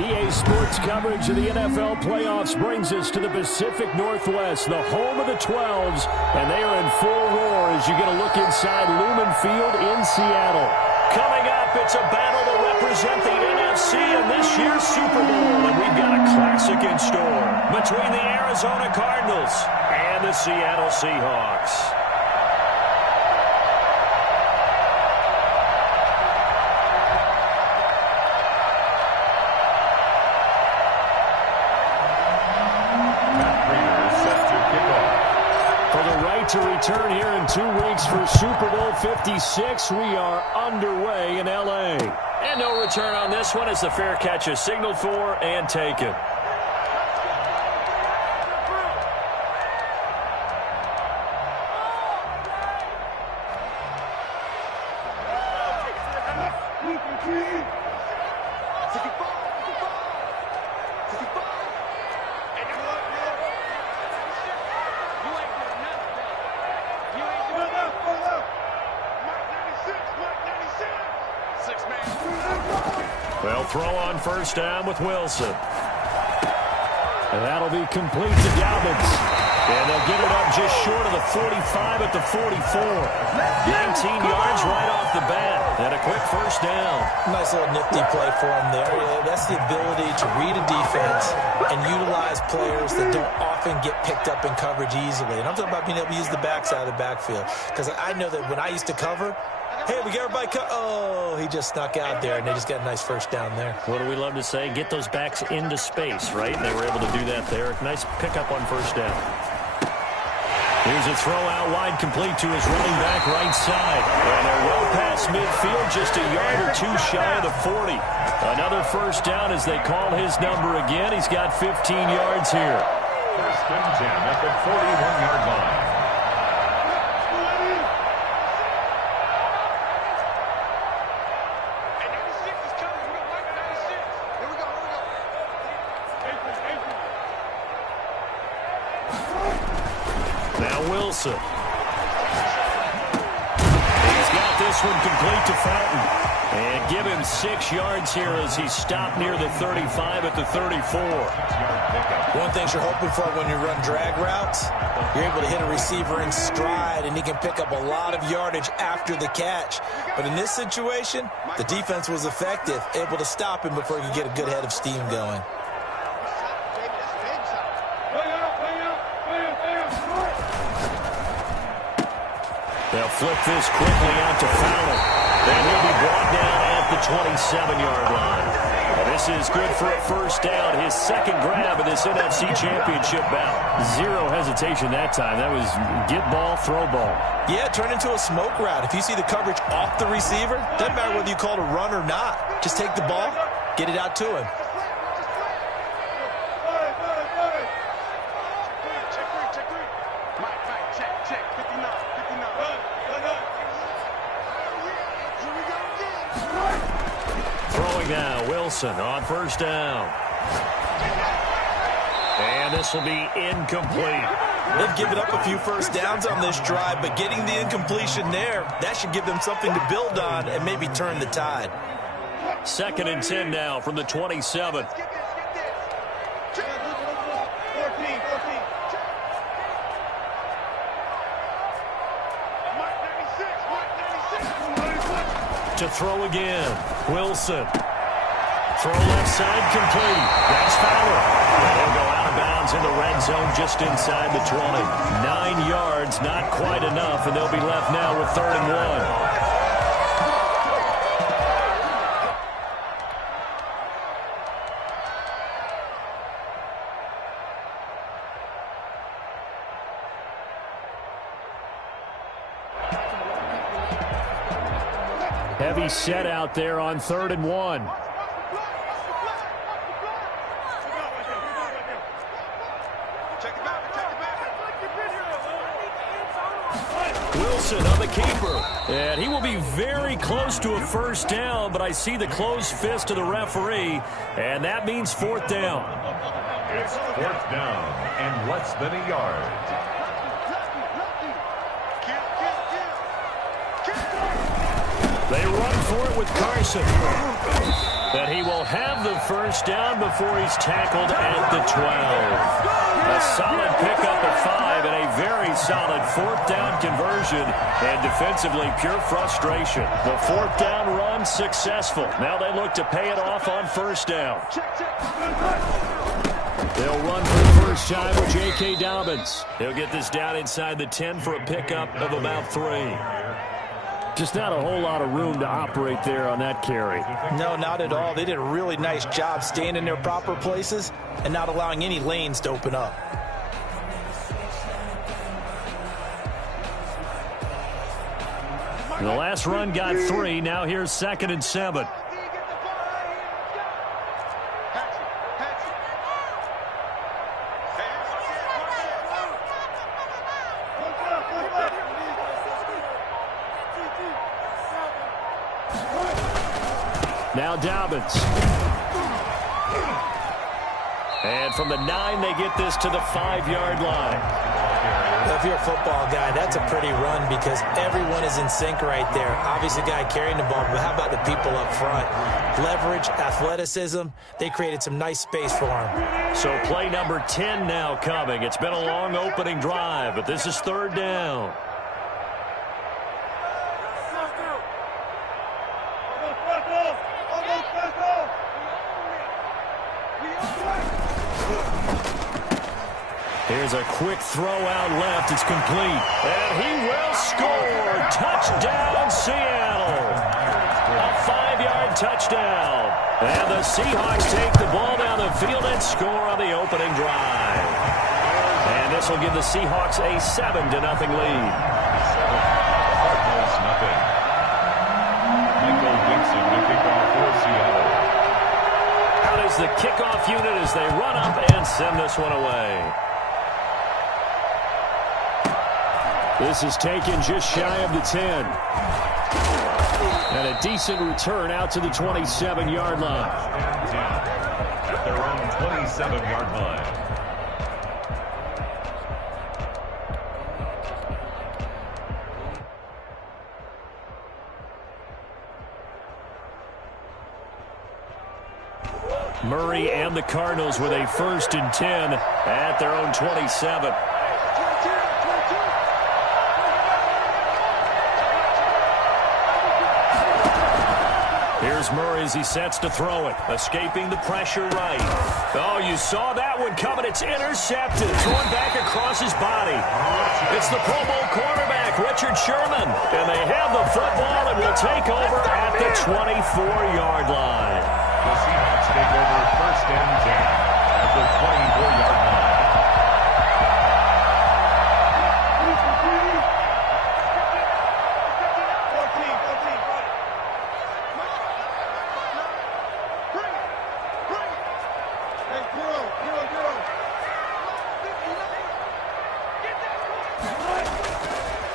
EA Sports coverage of the NFL playoffs brings us to the Pacific Northwest, the home of the 12s, and they are in full roar as you get a look inside Lumen Field in Seattle. Coming up, it's a battle to represent the NFC in this year's Super Bowl, and we've got a classic in store between the Arizona Cardinals and the Seattle Seahawks. To return here in 2 weeks for Super Bowl 56. We are underway in L.A. And no return on this one as the fair catch is signaled for and taken. Well, throw on first down with Wilson. And that'll be complete to Dobbins. And they'll get it up just short of the 45 at the 44. 19 yards right off the bat. And a quick first down. Nice little nifty play for him there. That's the ability to read a defense and utilize players that don't often get picked up in coverage easily. And I'm talking about being able to use the backside of the backfield. Because I know that when I used to cover, hey, we get everybody oh, he just snuck out there, and they just got a nice first down there. What do we love to say? Get those backs into space, right? And they were able to do that there. Nice pickup on first down. Here's a throw out wide, complete to his running back right side. And they're well past midfield, just a yard or two shy of the 40. Another first down as they call his number again. He's got 15 yards here. First and 10 at the 41-yard line. Wilson. He's got this one complete to Fountain. And give him 6 yards here as he stopped near the 35 at the 34. One thing you're hoping for when you run drag routes, you're able to hit a receiver in stride, and he can pick up a lot of yardage after the catch. But in this situation, the defense was effective, able to stop him before he could get a good head of steam going. They'll flip this quickly out to Fowler. And he'll be brought down at the 27-yard line. This is good for a first down. His second grab of this NFC Championship bout. Zero hesitation that time. That was get ball, throw ball. Yeah, turn into a smoke route. If you see the coverage off the receiver, doesn't matter whether you call it a run or not. Just take the ball, get it out to him. Now Wilson on first down. And this will be incomplete. They've given up a few first downs on this drive, but getting the incompletion there, that should give them something to build on and maybe turn the tide. 2nd and 10 now from the 27. To throw again, Wilson. Throw left side, complete. That's Fowler. They'll go out of bounds in the red zone just inside the 20. 9 yards, not quite enough, and they'll be left now with 3rd and 1. Heavy set out there on 3rd and 1. Wilson on the keeper. And he will be very close to a first down, but I see the closed fist of the referee, and that means 4th down. It's 4th down and less than a yard. They run for it with Carson. But he will have the first down before he's tackled at the 12. A solid pickup of 5 and a very solid fourth down conversion. And defensively, pure frustration. The fourth down run successful. Now they look to pay it off on first down. They'll run for the first time with J.K. Dobbins. He'll get this down inside the 10 for a pickup of about 3. Just not a whole lot of room to operate there on that carry. No, not at all. They did a really nice job staying in their proper places and not allowing any lanes to open up. The last run got 3. Now here's 2nd and 7. Now Dobbins. And from the 9, they get this to the 5-yard line. If you're a football guy, that's a pretty run because everyone is in sync right there. Obviously, the guy carrying the ball, but how about the people up front? Leverage, athleticism, they created some nice space for him. So play number 10 now coming. It's been a long opening drive, but this is 3rd down. Here's a quick throw out left. It's complete. And he will score. Touchdown, Seattle. A 5-yard touchdown. And the Seahawks take the ball down the field and score on the opening drive. And this will give the Seahawks a 7-0 lead. Michael Vincent, the kickoff for Seattle. Out is the kickoff unit as they run up and send this one away. This is taken just shy of the 10. And a decent return out to the 27-yard line. At their own 27-yard line. Murray and the Cardinals with a 1st and 10 at their own 27. Here's Murray as he sets to throw it. Escaping the pressure right. Oh, you saw that one coming. It's intercepted. Thrown back across his body. It's the Pro Bowl quarterback, Richard Sherman. And they have the football and will take over at the 24-yard line. The Seahawks take over 1st and 10 at the 24-yard line.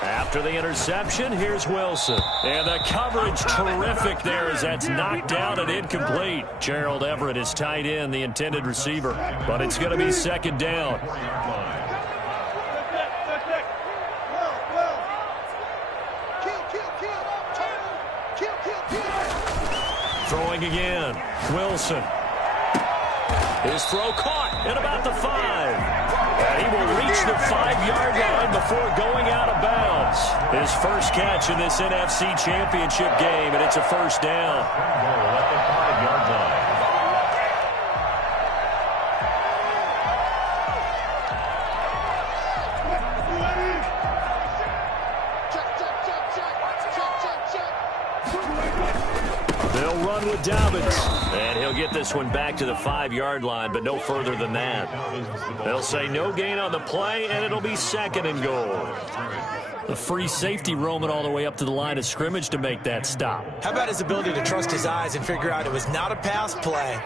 After the interception, here's Wilson. And the coverage terrific there as that's knocked down and incomplete. Gerald Everett is tight end, the intended receiver. But it's going to be 2nd down. Throwing again. Wilson. His throw caught at about the 5. And he will reach the 5-yard line before going out of bounds. His first catch in this NFC Championship game, and it's a 1st down. At the 5-yard line. They'll run with Dobbins. And he'll get this one back to the 5-yard line, but no further than that. They'll say no gain on the play, and it'll be 2nd and goal. The free safety roaming all the way up to the line of scrimmage to make that stop. How about his ability to trust his eyes and figure out it was not a pass play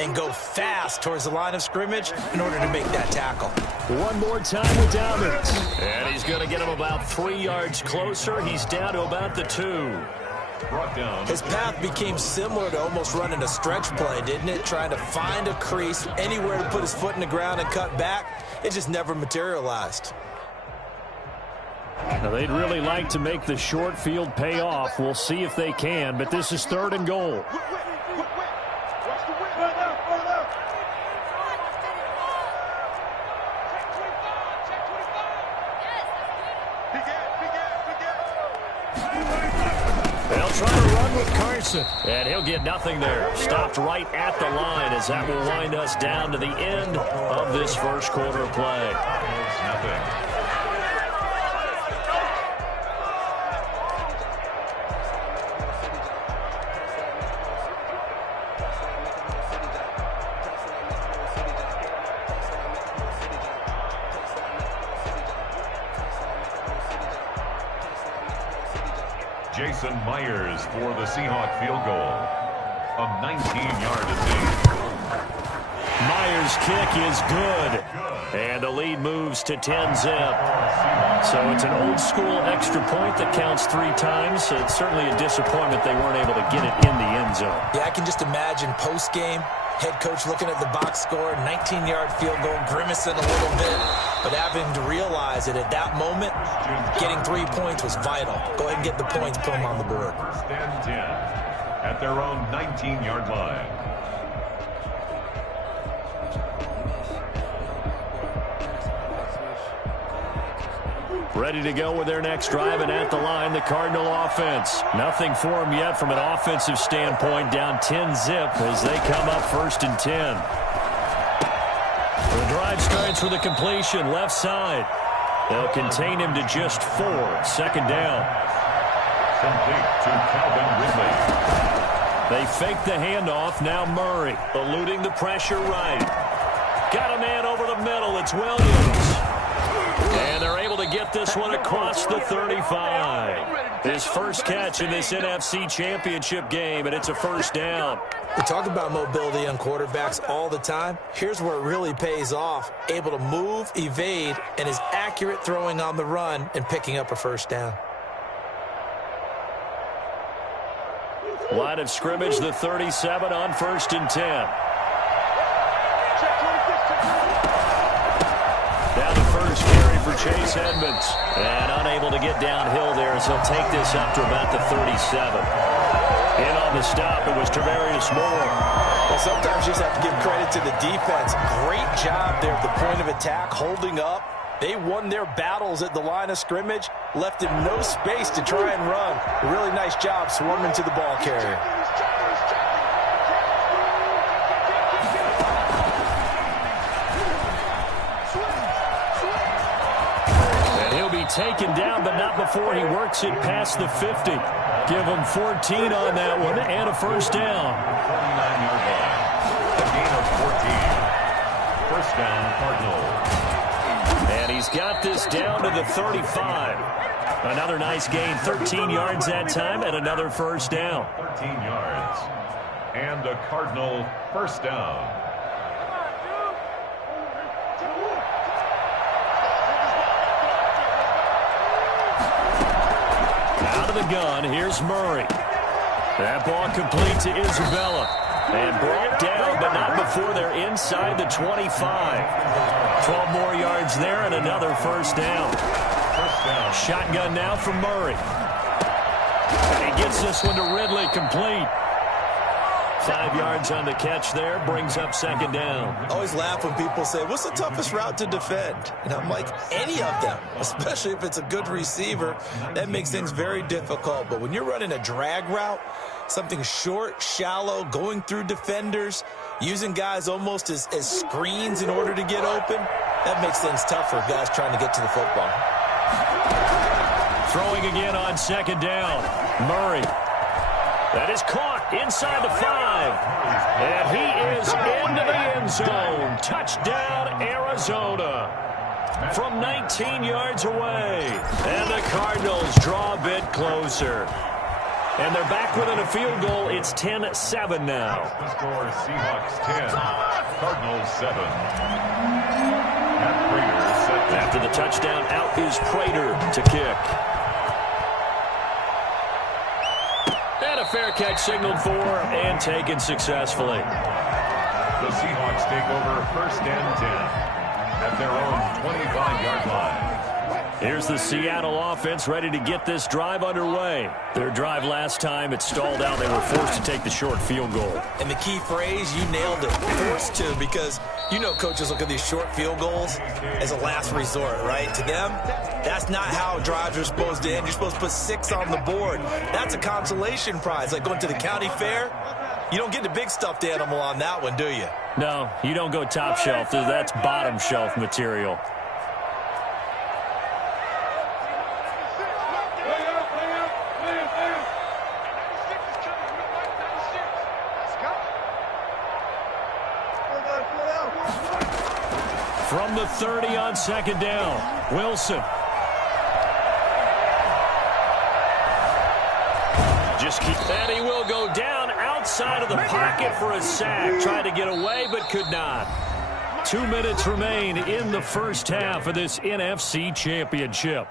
and go fast towards the line of scrimmage in order to make that tackle. One more time with Dobbins. And he's going to get him about 3 yards closer. He's down to about the 2. His path became similar to almost running a stretch play, didn't it? Trying to find a crease, anywhere to put his foot in the ground and cut back. It just never materialized. Now, they'd really like to make the short field pay off. We'll see if they can, but this is 3rd and goal. try to run with Carson. And he'll get nothing there. Stopped right at the line as that will wind us down to the end of this first quarter play. Nothing. Jason Myers for the Seahawk field goal. A 19-yard attempt. Myers' kick is good. And the lead moves to 10-zip. So it's an old-school extra point that counts 3 times. So it's certainly a disappointment they weren't able to get it in the end zone. Yeah, I can just imagine post-game, head coach looking at the box score, 19-yard field goal, grimacing a little bit, but having to realize that at that moment, getting 3 points was vital. Go ahead and get the points, put them on the board. First and 10 at their own 19-yard line. Ready to go with their next drive, and at the line, the Cardinal offense. Nothing for them yet from an offensive standpoint, down 10-zip as they come up 1st and 10. The drive starts with a completion, left side. They'll contain him to just 4, 2nd down. Complete to Calvin Ridley. They fake the handoff, now Murray, eluding the pressure right. Got a man over the middle, it's Williams. And they're able to get this one across the 35. His first catch in this NFC Championship game, and it's a 1st down. We talk about mobility on quarterbacks all the time. Here's where it really pays off. Able to move, evade, and is accurate throwing on the run and picking up a 1st down. Line of scrimmage, the 37 on 1st and 10. Down the first carry for Chase Edmonds. And unable to get downhill there as he'll take this up to about the 37. In on the stop, it was Tarvarius Moore. Well, sometimes you just have to give credit to the defense. Great job there at the point of attack, holding up. They won their battles at the line of scrimmage, left him no space to try and run. A really nice job swarming to the ball carrier. Taken down, but not before he works it past the 50. Give him 14 on that one and a 1st down. 49-yard line. A gain of 14. 1st down, Cardinals. And he's got this down to the 35. Another nice gain, 13 yards that time, and another 1st down. 13 yards. And a Cardinal 1st down. Out of the gun, here's Murray. That ball complete to Isabella. And brought down, but not before they're inside the 25. 12 more yards there and another 1st down. Shotgun now from Murray. And he gets this one to Ridley, complete. 5 yards on the catch there, brings up 2nd down. I always laugh when people say, what's the toughest route to defend? And I'm like, any of them, especially if it's a good receiver. That makes things very difficult. But when you're running a drag route, something short, shallow, going through defenders, using guys almost as screens in order to get open, that makes things tough for guys trying to get to the football. Throwing again on 2nd down. Murray. That is caught inside the 5. And he is into the end zone. Touchdown, Arizona. From 19 yards away. And the Cardinals draw a bit closer. And they're back within a field goal. It's 10-7 now. The score, Seahawks 10, Cardinals 7. Matt Prater set. After the touchdown, out is Prater to kick. And a fair catch signaled for and taken successfully. The Seahawks take over 1st and 10 at their own 25-yard line. Here's the Seattle offense ready to get this drive underway. Their drive last time, it stalled out. They were forced to take the short field goal. And the key phrase, you nailed it, forced to, because you know coaches look at these short field goals as a last resort, right? To them, that's not how drives are supposed to end. You're supposed to put 6 on the board. That's a consolation prize, like going to the county fair. You don't get the big stuffed animal on that one, do you? No, you don't go top shelf. That's bottom shelf material. From the 30 on second down, Wilson. And he will go down outside of the pocket for a sack. Tried to get away, but could not. 2 minutes remain in the first half of this NFC Championship.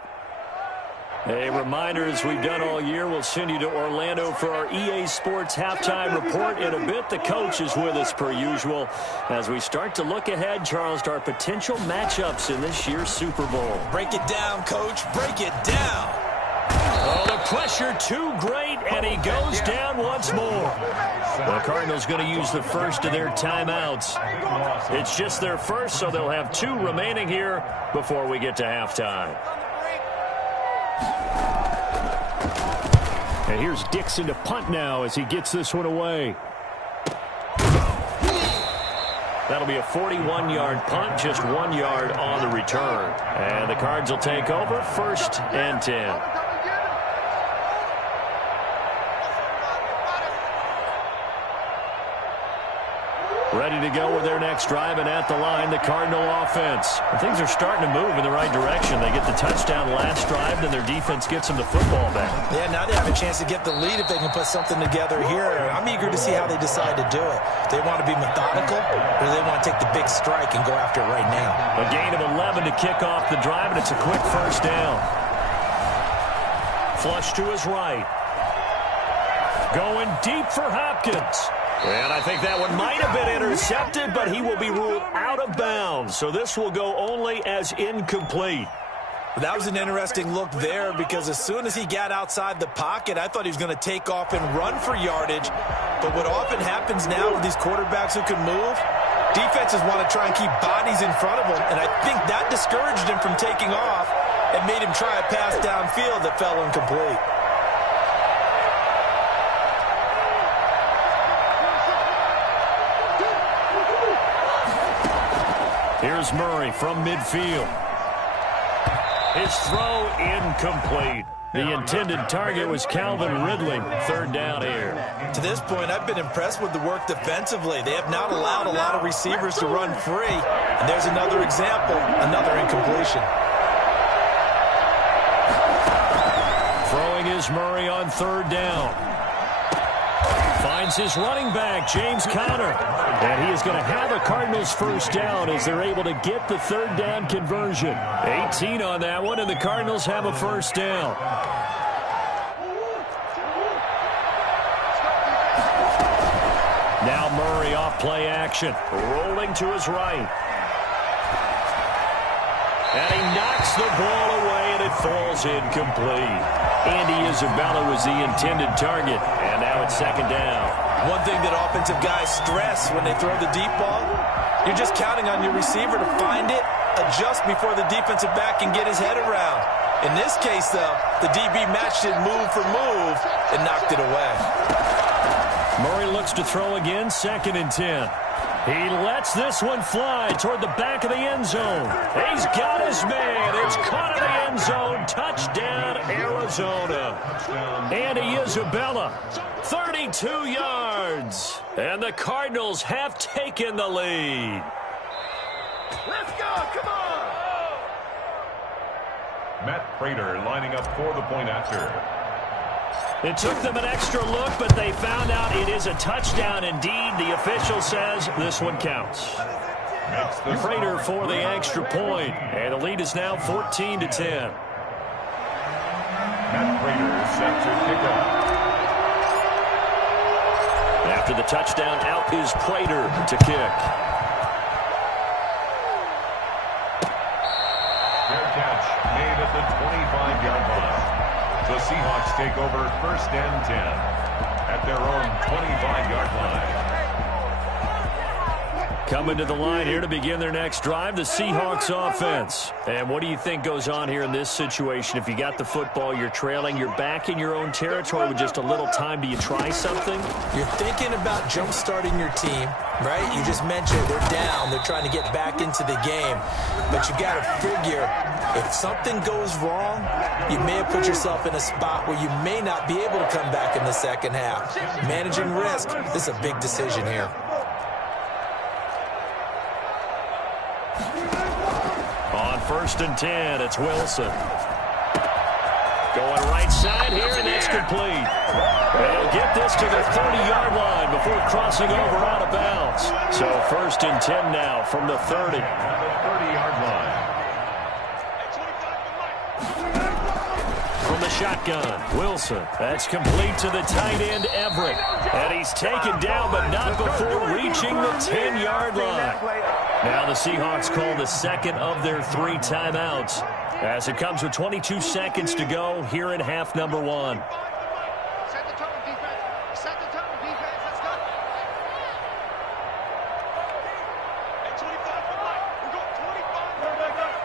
A reminder, as we've done all year, we'll send you to Orlando for our EA Sports halftime report in a bit. The coach is with us per usual as we start to look ahead, Charles, to our potential matchups in this year's Super Bowl. Break it down, Coach. Break it down. Oh, the pressure too great, and he goes down once more. The Cardinals going to use the first of their timeouts. It's just their first, so they'll have 2 remaining here before we get to halftime. And here's Dixon to punt now as he gets this one away. That'll be a 41-yard punt, just 1 yard on the return. And the Cards will take over, 1st and 10. Ready to go with their next drive, and at the line, the Cardinal offense. And things are starting to move in the right direction. They get the touchdown last drive, then their defense gets them the football back. Yeah, now they have a chance to get the lead if they can put something together here. I'm eager to see how they decide to do it. They want to be methodical, or do they want to take the big strike and go after it right now? A gain of 11 to kick off the drive, and it's a quick first down. Flush to his right. Going deep for Hopkins. And I think that one might have been intercepted, but he will be ruled out of bounds. So this will go only as incomplete. That was an interesting look there, because as soon as he got outside the pocket, I thought he was going to take off and run for yardage. But what often happens now with these quarterbacks who can move, defenses want to try and keep bodies in front of them. And I think that discouraged him from taking off and made him try a pass downfield that fell incomplete. Here's Murray from midfield. His throw incomplete. The intended target was Calvin Ridley. 3rd down here. To this point, I've been impressed with the work defensively. They have not allowed a lot of receivers to run free. And there's another example, another incompletion. Throwing is Murray on 3rd down. Finds his running back, James Conner. And he is going to have a Cardinals first down as they're able to get the 3rd down conversion. 18 on that one, and the Cardinals have a first down. Now Murray off play action. Rolling to his right. And he knocks the ball away, and it falls incomplete. Andy Isabella was the intended target, and now it's 2nd down. One thing that offensive guys stress when they throw the deep ball, you're just counting on your receiver to find it, adjust before the defensive back can get his head around. In this case, though, the DB matched it move for move and knocked it away. Murray looks to throw again, 2nd and 10. He lets this one fly toward the back of the end zone. He's got his man. It's caught in the end zone. Touchdown, Arizona. Andy Isabella, 32 yards. And the Cardinals have taken the lead. Let's go, come on! Matt Prater lining up for the point after. It took them an extra look, but they found out it is a touchdown indeed. The official says this one counts. Prater for the extra point, and the lead is now 14 to 10. Matt Prater set to kick off. After the touchdown, out is Prater to kick. Fair catch made at the 25-yard line. The Seahawks take over 1st and 10 at their own 25-yard line. Coming to the line here to begin their next drive, the Seahawks offense. And what do you think goes on here in this situation? If you got the football, you're trailing, you're back in your own territory with just a little time. Do you try something? You're thinking about jump-starting your team, right? You just mentioned they're down. They're trying to get back into the game. But you got to figure, if something goes wrong, you may have put yourself in a spot where you may not be able to come back in the second half. Managing risk, this is a big decision here. On 1st and 10, it's Wilson. Going right side here, and that's complete. They'll get this to the 30-yard line before crossing over out of bounds. So 1st and 10 now from the 30. The 30-yard line. From the shotgun, Wilson. That's complete to the tight end, Everett. And he's taken down, but not before reaching the 10-yard line. Now the Seahawks call the second of their 3 timeouts as it comes with 22 seconds to go here in half number 1. Set the tone, defense. Set the tone, defense. Let's go. At 25 for Mike. We're going 25 for Mike.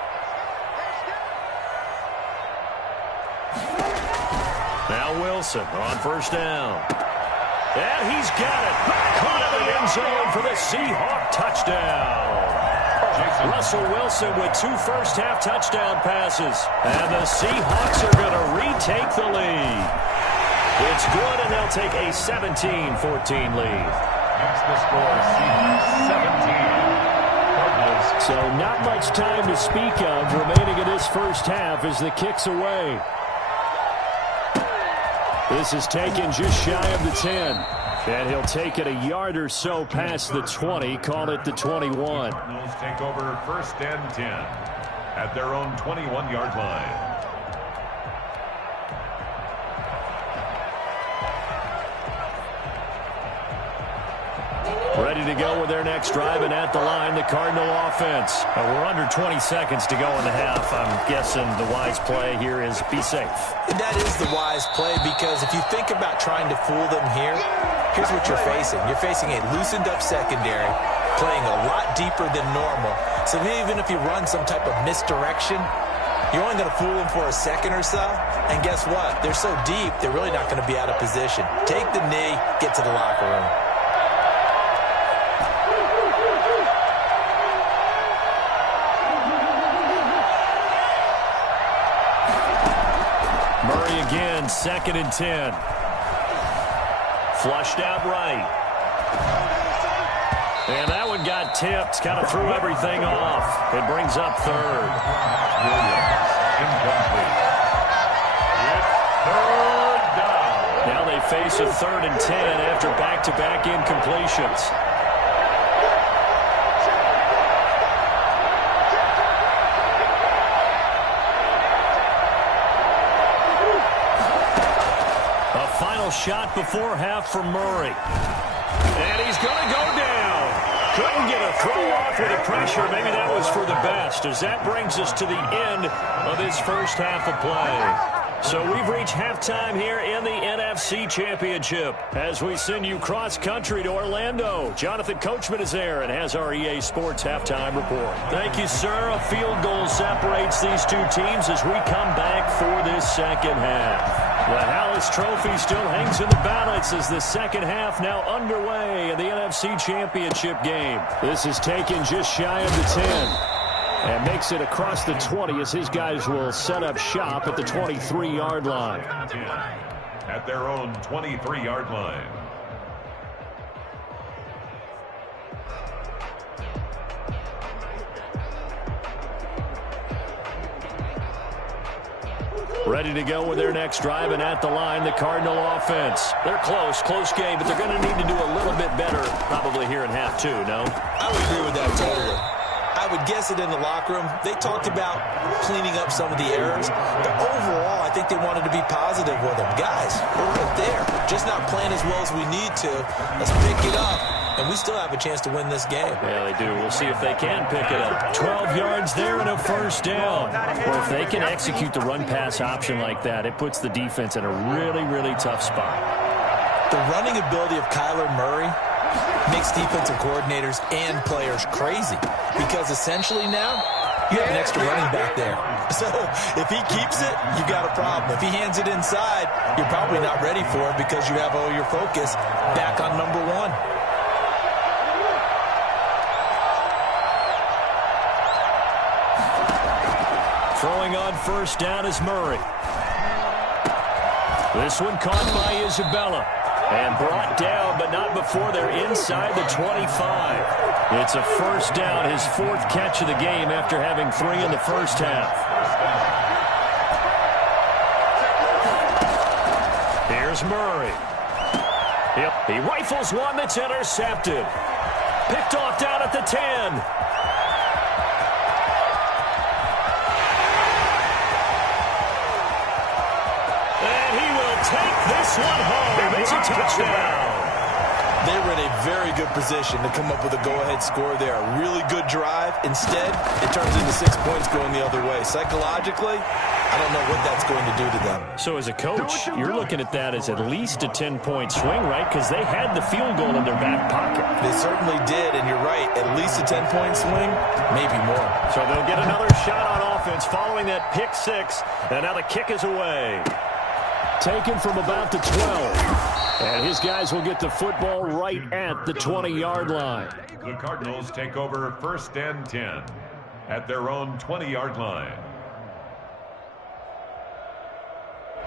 Now Wilson on 1st down. And he's got it. Caught in the end zone for the Seahawk touchdown. Russell Wilson with 2 first-half touchdown passes. And the Seahawks are going to retake the lead. It's good, and they'll take a 17-14 lead. That's the score, Seahawks 17. Cardinals. So not much time to speak of remaining in this first half as the kick's away. This is taken just shy of the 10. And he'll take it a yard or so past the 20, call it the 21. Cardinals take over 1st and 10 at their own 21-yard line. Ready to go with their next drive, and at the line, the Cardinal offense. We're under 20 seconds to go in the half. I'm guessing the wise play here is be safe. And that is the wise play, because if you think about trying to fool them here, here's what you're facing. You're facing a loosened-up secondary, playing a lot deeper than normal. So even if you run some type of misdirection, you're only going to fool them for a second or so. And guess what? They're so deep, they're really not going to be out of position. Take the knee, get to the locker room. Murray again, 2nd and 10. Flushed out right. And that one got tipped, kind of threw everything off. It brings up 3rd. Williams, incomplete. It's 3rd down. Now they face a 3rd and 10 after back-to-back incompletions. Shot before half from Murray. And he's going to go down. Couldn't get a throw off with the pressure. Maybe that was for the best, as that brings us to the end of this first half of play. So we've reached halftime here in the NFC Championship as we send you cross-country to Orlando. Jonathan Coachman is there and has our EA Sports halftime report. Thank you, sir. A field goal separates these two teams as we come back for this second half. The Hallis Trophy still hangs in the balance as the second half now underway in the NFC Championship game. This is taken just shy of the 10 and makes it across the 20 as his guys will set up shop at the 23-yard line. At their own 23-yard line. Ready to go with their next drive, and at the line, the Cardinal offense. They're close game, but they're going to need to do a little bit better probably here in half 2, no? I would agree with that totally. I would guess it in the locker room. They talked about cleaning up some of the errors, but overall, I think they wanted to be positive with them. Guys, we're right there. Just not playing as well as we need to. Let's pick it up and we still have a chance to win this game. Yeah, they do. We'll see if they can pick it up. 12 yards there and a first down. Well, if they can execute the run-pass option like that, it puts the defense in a really, really tough spot. The running ability of Kyler Murray makes defensive coordinators and players crazy because essentially now you have an extra running back there. So if he keeps it, you've got a problem. If he hands it inside, you're probably not ready for it because you have all your focus back on number one. Throwing on first down is Murray. This one caught by Isabella. And brought down, but not before they're inside the 25. It's a first down, his fourth catch of the game after having 3 in the first half. Here's Murray. Yep, he rifles one that's intercepted. Picked off down at the 10. Take this one home. It's a touchdown. They were in a very good position to come up with a go-ahead score there. A really good drive. Instead, it turns into 6 points going the other way. Psychologically, I don't know what that's going to do to them. So as a coach, you're looking at that as at least a 10-point swing, right? Because they had the field goal in their back pocket. They certainly did, and you're right. At least a 10-point swing, maybe more. So they'll get another shot on offense following that pick 6. And now the kick is away. Taken from about the 12. And his guys will get the football right at the 20-yard line. The Cardinals take over first and 10 at their own 20-yard line.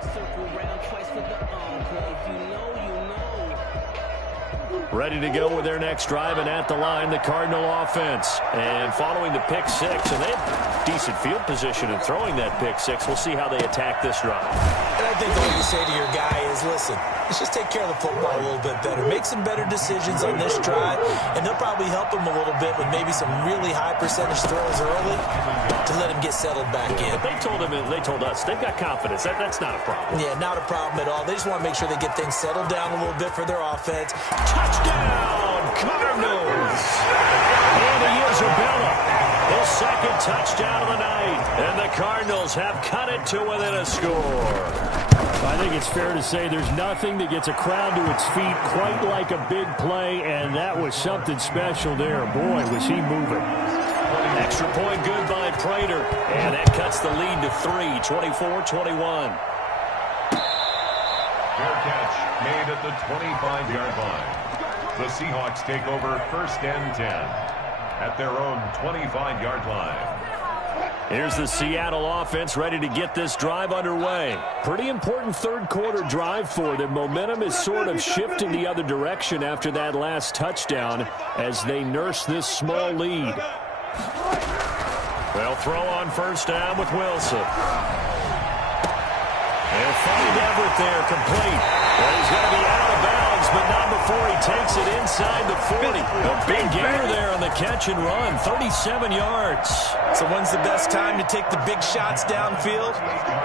Circle round twice for the encore. If you know, you know. Ready to go with their next drive, and at the line, the Cardinal offense. And following the pick 6, and they have decent field position in throwing that pick 6. We'll see how they attack this drive. And I think the way you say to your guy is, listen, let's just take care of the football a little bit better. Make some better decisions on this drive, and they'll probably help him a little bit with maybe some really high percentage throws early to let him get settled back in. But they told us they've got confidence. That's not a problem. Yeah, not a problem at all. They just want to make sure they get things settled down a little bit for their offense. Touchdown, Cardinals! Andy Isabella, his second touchdown of the night. And the Cardinals have cut it to within a score. I think it's fair to say there's nothing that gets a crowd to its feet quite like a big play, and that was something special there. Boy, was he moving. Extra point good by Prater, and that cuts the lead to 3, 24-21. Fair catch made at the 25-yard line. The Seahawks take over first and 10 at their own 25-yard line. Here's the Seattle offense ready to get this drive underway. Pretty important third-quarter drive for them. Momentum is sort of shifting the other direction after that last touchdown as they nurse this small lead. They'll throw on first down with Wilson. They'll find Everett there, complete. Well, he's going to be out of bounds, but not before he takes it inside the 40. A big gainer there on the catch and run, 37 yards. So when's the best time to take the big shots downfield?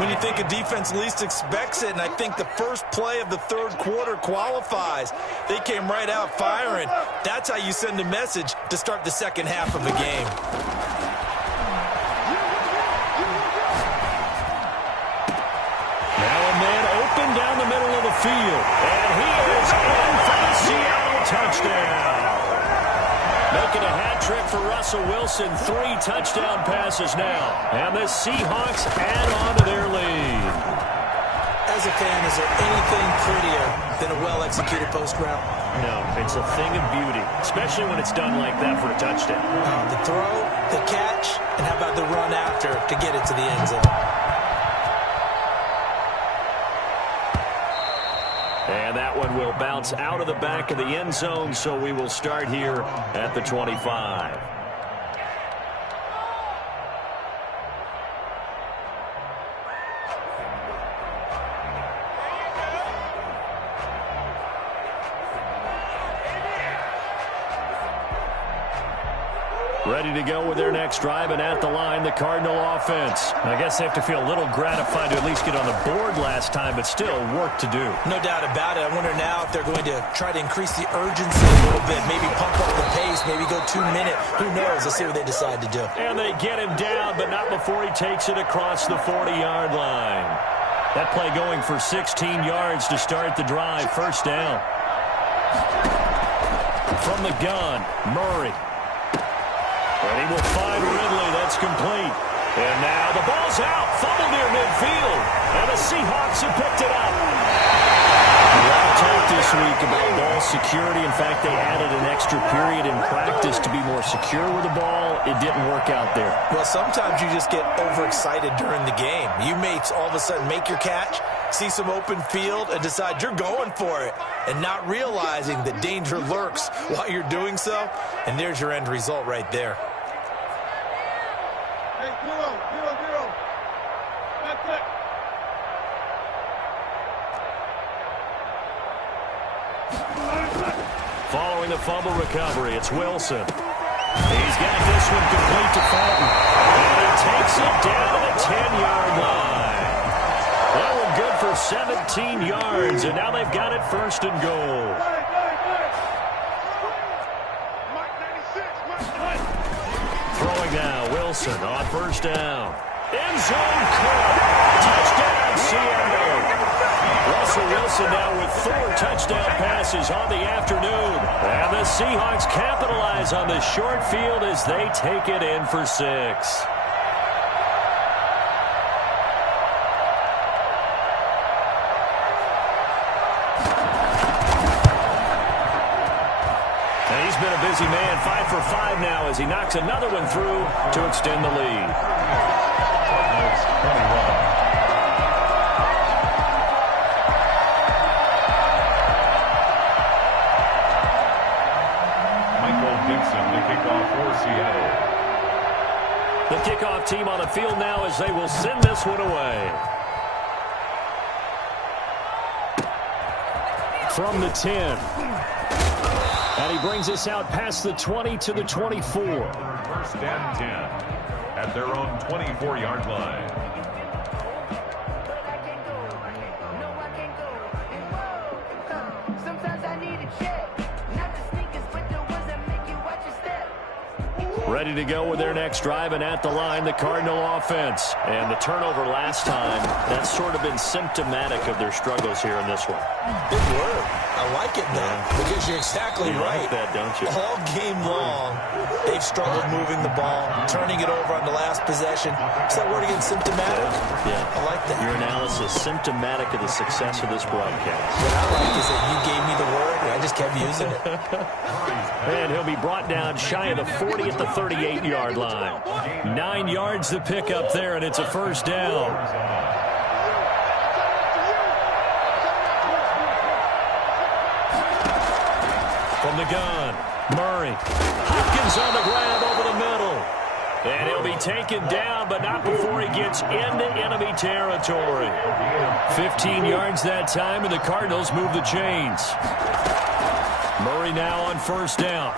When you think a defense least expects it, and I think the first play of the third quarter qualifies. They came right out firing. That's how you send a message to start the second half of a game. Down the middle of the field, and he is in for the Seattle touchdown. Making a hat trick for Russell Wilson, 3 touchdown passes now, and the Seahawks add on to their lead. As a fan, is there anything prettier than a well-executed post route? No, it's a thing of beauty, especially when it's done like that for a touchdown. The throw, the catch, and how about the run after to get it to the end zone? And that one will bounce out of the back of the end zone, so we will start here at the 25. Ready to go with their next drive, and at the line, the Cardinal offense. I guess they have to feel a little gratified to at least get on the board last time, but still work to do. No doubt about it. I wonder now if they're going to try to increase the urgency a little bit, maybe pump up the pace, maybe go 2 minute. Who knows? Let's see what they decide to do. And they get him down, but not before he takes it across the 40-yard line. That play going for 16 yards to start the drive. First down. From the gun, Murray. And he will find Ridley. That's complete. And now the ball's out. Fumble near midfield. And the Seahawks have picked it up. A lot of talk this week about ball security. In fact, they added an extra period in practice to be more secure with the ball. It didn't work out there. Well, sometimes you just get overexcited during the game. You may all of a sudden make your catch, see some open field, and decide you're going for it, and not realizing that danger lurks while you're doing so. And there's your end result right there. Hey, 0-0-0. That's it. Following the fumble recovery, it's Wilson. He's got this one complete to Fulton. And he takes it down the 10-yard line. That one good for 17 yards, and now they've got it first and goal. Throwing now, Wilson on first down. End zone caught. Touchdown, Seattle. Russell Wilson now with 4 touchdown passes on the afternoon. And the Seahawks capitalize on the short field as they take it in for 6. And he's been a busy man, 5 for 5 now as he knocks another one through to extend the lead. That's 21. Seattle. The kickoff team on the field now as they will send this one away. From the 10. And he brings us out past the 20 to the 24. First and 10 at their own 24-yard line. Ready to go with their next drive, and at the line, the Cardinal offense. And the turnover last time, that's sort of been symptomatic of their struggles here in this one. Good word. I like it, though, because you're exactly right. You like that, don't you? All game long, they've struggled moving the ball, turning it over on the last possession. Is that word again, symptomatic? Yeah. I like that. Your analysis, symptomatic of the success of this broadcast. What I like is that you gave me the word, and I just kept using it. And he'll be brought down shy of the 40 at the 38-yard line. 9 yards to pick up there, and it's a first down. From the gun, Murray. Hopkins on the grab over the middle. And he'll be taken down, but not before he gets into enemy territory. 15 yards that time, and the Cardinals move the chains. Murray now on first down.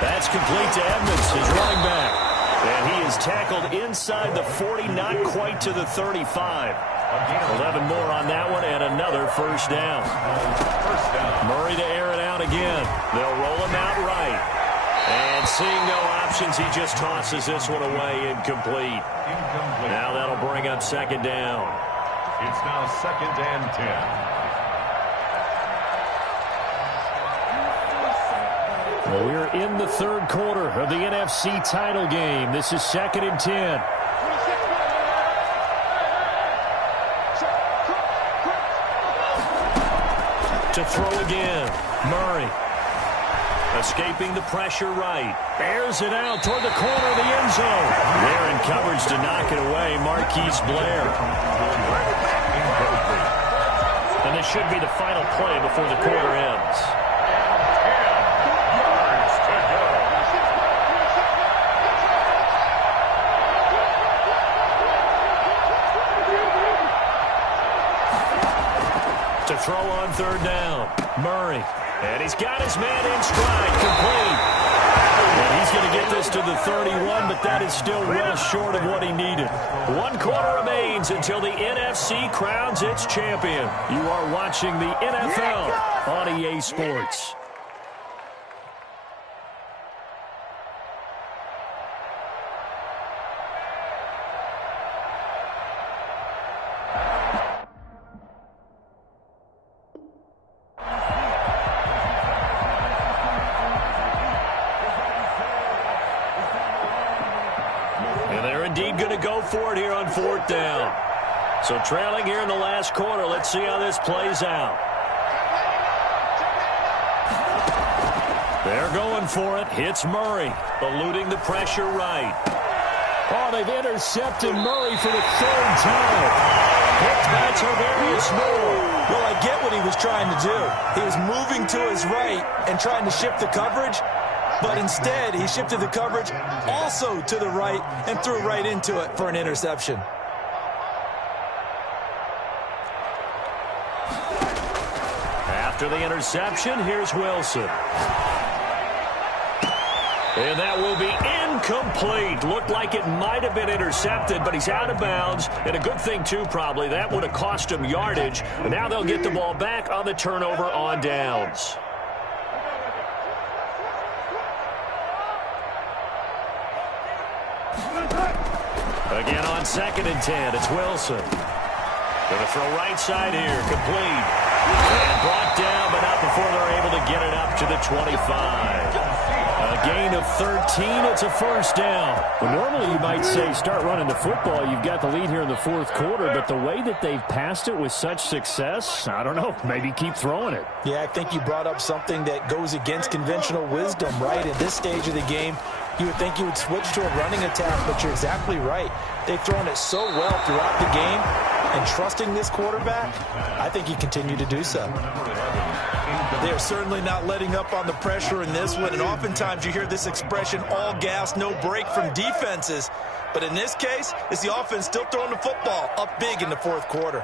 That's complete to Edmonds, his running back. And he is tackled inside the 40, not quite to the 35. 11 more on that one, and another first down. Murray to air it out again. They'll roll him out right. And seeing no options, he just tosses this one away, incomplete. Now that'll bring up second down. It's now second and 10. Well, we're in the third quarter of the NFC title game. This is second and 10. To throw again, Murray. Escaping the pressure right. Bears it out toward the corner of the end zone. There in coverage to knock it away, Marquise Blair. And this should be the final play before the quarter ends. To throw on third down, Murray. And he's got his man in stride, complete. And he's going to get this to the 31, but that is still well short of what he needed. 1 quarter remains until the NFC crowns its champion. You are watching the NFL on EA Sports. Indeed going to go for it here on 4th down. So trailing here in the last quarter. Let's see how this plays out. They're going for it. Hits Murray, eluding the pressure right. Oh, they've intercepted Murray for the 3rd time. Picked by Tarvarius Moore. Well, I get what he was trying to do. He was moving to his right and trying to shift the coverage. But instead, he shifted the coverage also to the right and threw right into it for an interception. After the interception, here's Wilson. And that will be incomplete. Looked like it might have been intercepted, but he's out of bounds. And a good thing, too, probably. That would have cost him yardage. And now they'll get the ball back on the turnover on downs. Again on 2nd and 10, it's Wilson. Going to throw right side here, complete. And brought down, but not before they're able to get it up to the 25. A gain of 13, it's a 1st down. Well, normally you might say start running the football. You've got the lead here in the 4th quarter, but the way that they've passed it with such success, I don't know, maybe keep throwing it. Yeah, I think you brought up something that goes against conventional wisdom, right? At this stage of the game, you would think you would switch to a running attack, but you're exactly right. They've thrown it so well throughout the game, and trusting this quarterback, I think you continue to do so. They're certainly not letting up on the pressure in this one, and oftentimes you hear this expression, all gas, no break from defenses. But in this case, it's the offense still throwing the football up big in the 4th quarter.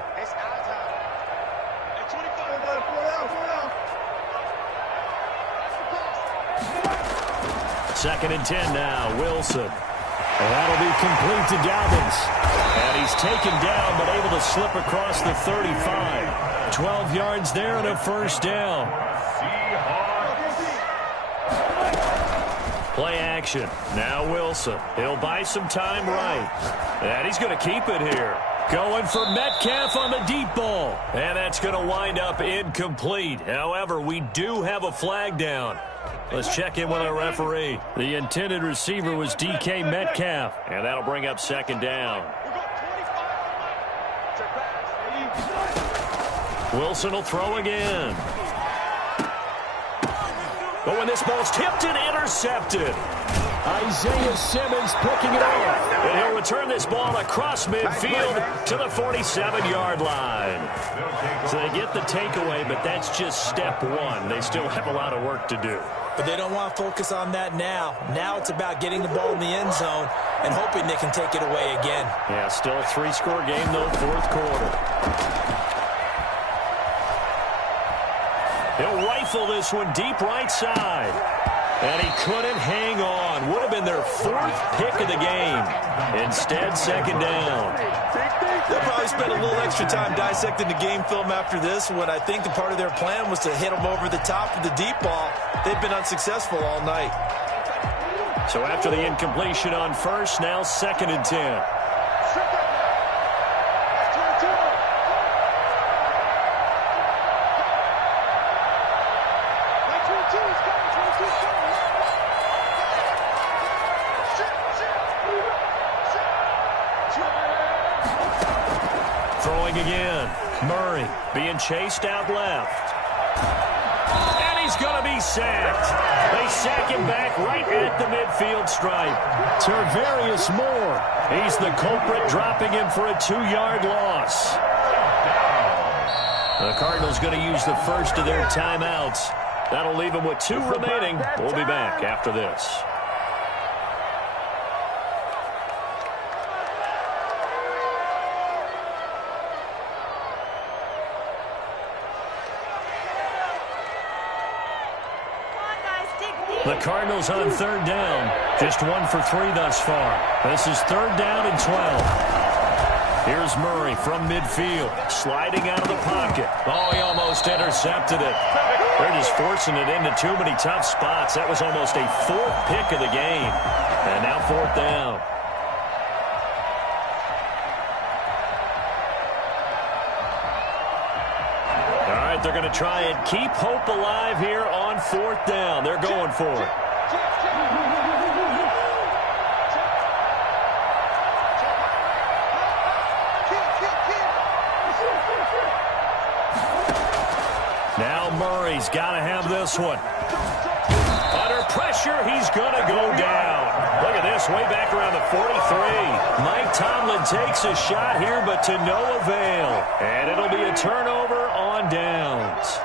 Second and 10 now, Wilson. And that'll be complete to Dobbins. And he's taken down, but able to slip across the 35. 12 yards there and a 1st down. Play action. Now Wilson. He'll buy some time right. And he's going to keep it here. Going for Metcalf on the deep ball. And that's going to wind up incomplete. However, we do have a flag down. Let's check in with our referee. The intended receiver was DK Metcalf. And that'll bring up 2nd down. Wilson will throw again. But when this ball's tipped and intercepted. Isaiah Simmons picking it off. And he'll return this ball across midfield to the 47-yard line. So they get the takeaway, but that's just step one. They still have a lot of work to do. But they don't want to focus on that now. Now it's about getting the ball in the end zone and hoping they can take it away again. Yeah, still a 3-score game, though, 4th quarter. He'll rifle this one deep right side. And he couldn't hang on. Would have been their 4th pick of the game. Instead, 2nd down. They'll probably spend a little extra time dissecting the game film after this one. I think the part of their plan was to hit them over the top of the deep ball. They've been unsuccessful all night. So after the incompletion on 1st, now 2nd and 10. Throwing again. Murray being chased out left. And he's going to be sacked. They sack him back right at the midfield stripe. Tarvarius Moore. He's the culprit, dropping him for a 2-yard loss. The Cardinals going to use the first of their timeouts. That'll leave them with 2 remaining. We'll be back after this. The Cardinals on third down. Just 1 for 3 thus far. This is third down and 12. Here's Murray from midfield, sliding out of the pocket. Oh, he almost intercepted it. They're just forcing it into too many tough spots. That was almost a 4th pick of the game. And now 4th down. They're going to try and keep hope alive here on 4th down. They're going for it. Now Murray's got to have this one. Under pressure, he's going to go down. Look at this, way back around the 43. Mike Tomlin takes a shot here, but to no avail. And it'll be a turnover on downs.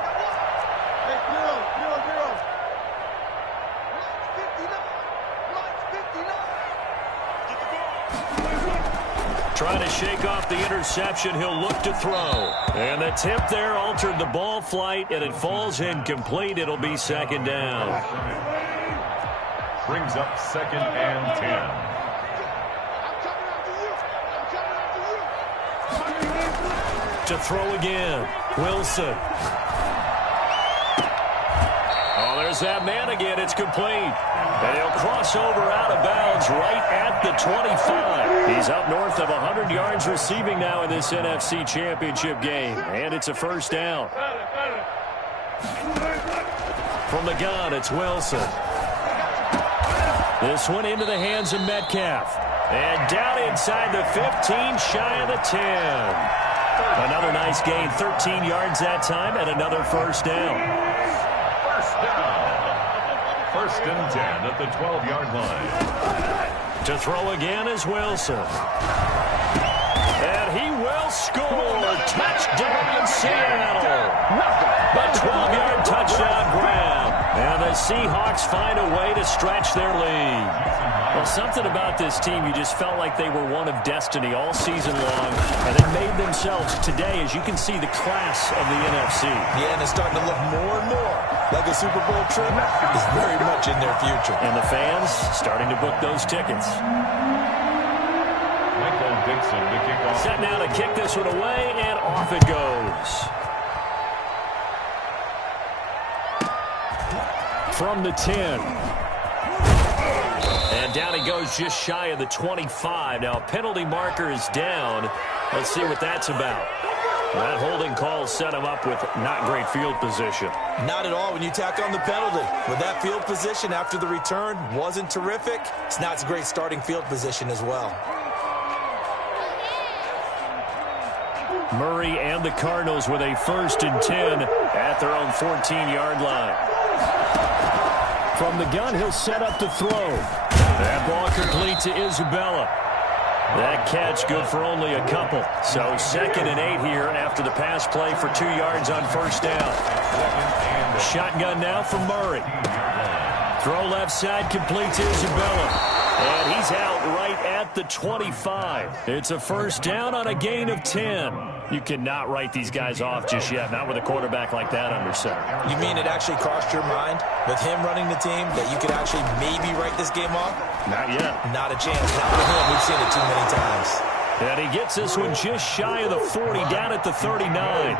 Trying to shake off the interception, he'll look to throw. And the tip there altered the ball flight, and it falls incomplete. It'll be 2nd down. Brings up 2nd and 10. To throw again, Wilson. Oh, there's that man again. It's complete. And he'll cross over out of bounds right at the 25. He's up north of 100 yards receiving now in this NFC Championship game. And it's a 1st down. From the gun, it's Wilson. This one into the hands of Metcalf. And down inside the 15, shy of the 10. Another nice gain, 13 yards that time, and another 1st down. 1st down. 1st and 10 at the 12-yard line. To throw again is Wilson. And he will score. Touchdown, Seattle. A 12-yard touchdown grab. And the Seahawks find a way to stretch their lead. Well, something about this team, you just felt like they were one of destiny all season long, and they made themselves today, as you can see, the class of the NFC. Yeah, and it's starting to look more and more like a Super Bowl trip is very much in their future. And the fans starting to book those tickets. Michael Dixon to kick off. Set now to kick this one away, and off it goes. From the 10. And down he goes just shy of the 25. Now a penalty marker is down. Let's see what that's about. That holding call set him up with not great field position. Not at all when you tack on the penalty. With that field position after the return wasn't terrific, it's not a great starting field position as well. Murray and the Cardinals with a 1st and 10 at their own 14-yard line. From the gun, he'll set up to throw. That ball complete to Isabella. That catch good for only a couple. So 2nd and 8 here after the pass play for 2 yards on 1st down. Shotgun now for Murray. Throw left side complete to Isabella. And he's out right at the 25. It's a 1st down on a gain of 10. You cannot write these guys off just yet, not with a quarterback like that under center. You mean it actually crossed your mind with him running the team that you could actually maybe write this game off? Not yet. Not a chance. Not with him. We've seen it too many times. And he gets this one just shy of the 40, down at the 39.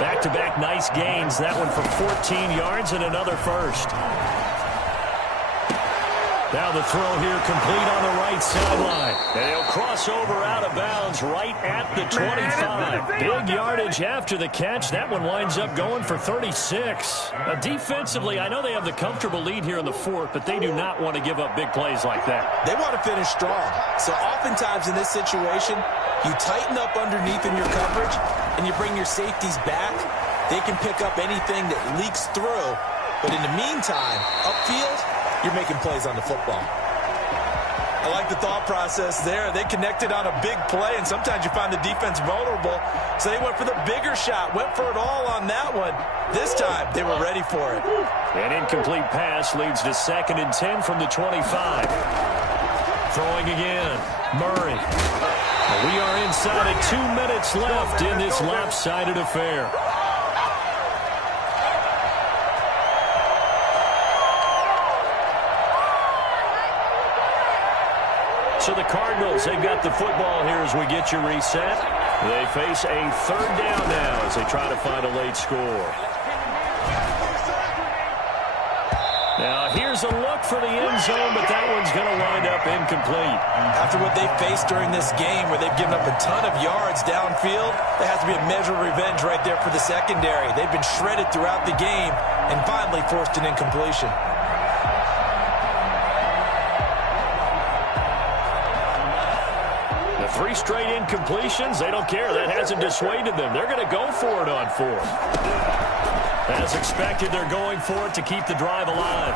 Back-to-back nice gains. That one for 14 yards and another 1st. Now the throw here complete on the right sideline. And he'll cross over out of bounds right at the 25. Big yardage after the catch. That one winds up going for 36. Defensively, I know they have the comfortable lead here in the 4th, but they do not want to give up big plays like that. They want to finish strong. So oftentimes in this situation, you tighten up underneath in your coverage, and you bring your safeties back. They can pick up anything that leaks through. But in the meantime, upfield, you're making plays on the football. I like the thought process there. They connected on a big play, and sometimes you find the defense vulnerable. So they went for the bigger shot, went for it all on that one. This time, they were ready for it. An incomplete pass leads to 2nd and 10 from the 25. Throwing again, Murray. We are inside of 2 minutes left in this lopsided affair. So the Cardinals, they've got the football here as we get you reset. They face a third down now as they try to find a late score. Now, here's a look for the end zone, but that one's going to wind up incomplete. After what they faced during this game where they've given up a ton of yards downfield, there has to be a measure of revenge right there for the secondary. They've been shredded throughout the game and finally forced an incompletion. The 3 straight incompletions, they don't care. That hasn't dissuaded them. They're going to go for it on 4th. As expected, they're going for it to keep the drive alive.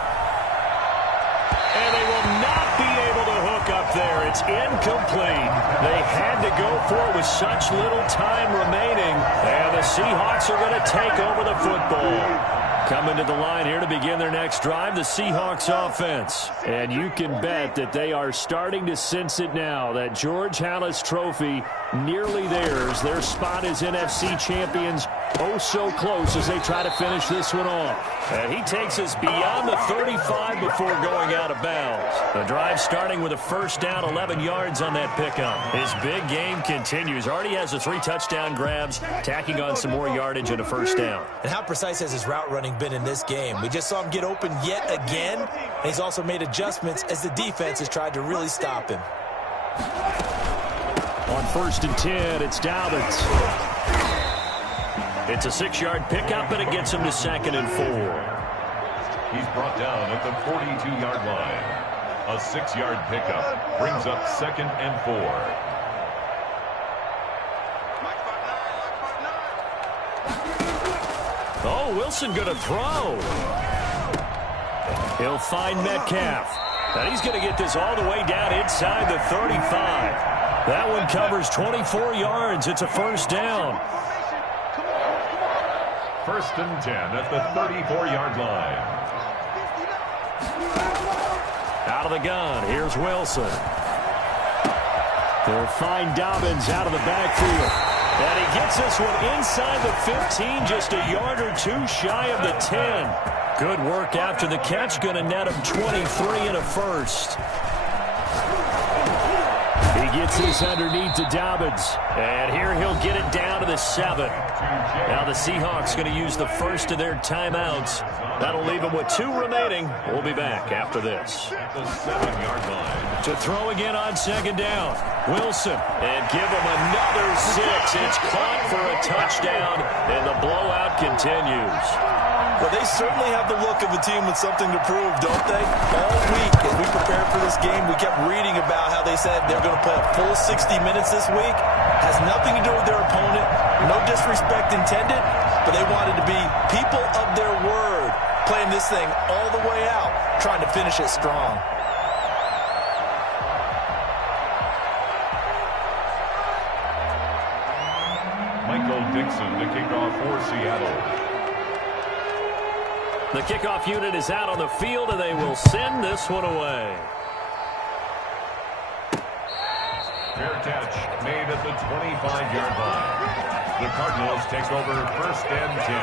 And they will not be able to hook up there. It's incomplete. They had to go for it with such little time remaining. And the Seahawks are going to take over the football. Coming to the line here to begin their next drive, the Seahawks offense. And you can bet that they are starting to sense it now. That George Halas trophy nearly theirs. Their spot as NFC champions oh so close as they try to finish this one off. And he takes us beyond the 35 before going out of bounds. The drive starting with a first down, 11 yards on that pickup. His big game continues. Already has the 3 touchdown grabs, tacking on some more yardage and a first down. And how precise has his route running been in this game? We just saw him get open yet again, and he's also made adjustments as the defense has tried to really stop him. On 1st and 10, it's Dobbins. It's a 6-yard pickup, and it gets him to 2nd and 4. He's brought down at the 42-yard line. A 6-yard pickup brings up 2nd and 4. Oh, Wilson going to throw. He'll find Metcalf. And he's going to get this all the way down inside the 35. That one covers 24 yards. It's a first down. 1st and 10 at the 34-yard line. Out of the gun, here's Wilson. They'll find Dobbins out of the backfield. And he gets this one inside the 15, just a yard or 2 shy of the 10. Good work after the catch, going to net him 23 and a first. He gets this underneath to Dobbins. And here he'll get it down to the 7. Now the Seahawks going to use the first of their timeouts. That'll leave them with 2 remaining. We'll be back after this. At the 7-yard line. To throw again on 2nd down. Wilson. And give him another 6. It's caught for a touchdown. And the blowout continues. Well, they certainly have the look of a team with something to prove, don't they? All week, as we prepared for this game, we kept reading about how they said they're going to play a full 60 minutes this week. Has nothing to do with their opponent. No disrespect intended, but they wanted to be people of their word, playing this thing all the way out, trying to finish it strong. Michael Dixon to kick off for Seattle. The kickoff unit is out on the field, and they will send this one away. Fair catch made at the 25-yard line. The Cardinals take over 1st and 10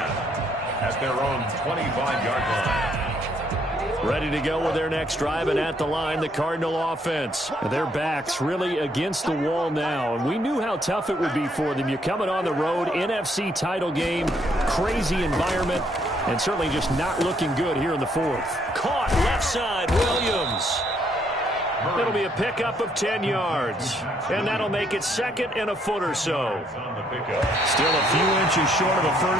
at their own 25-yard line. Ready to go with their next drive, and at the line, the Cardinal offense. Their backs really against the wall now, and we knew how tough it would be for them. You're coming on the road, NFC title game, crazy environment, and certainly just not looking good here in the 4th. Caught left side, Williams. It'll be a pickup of 10 yards, and that'll make it 2nd and a foot or so. Still a few inches short of a first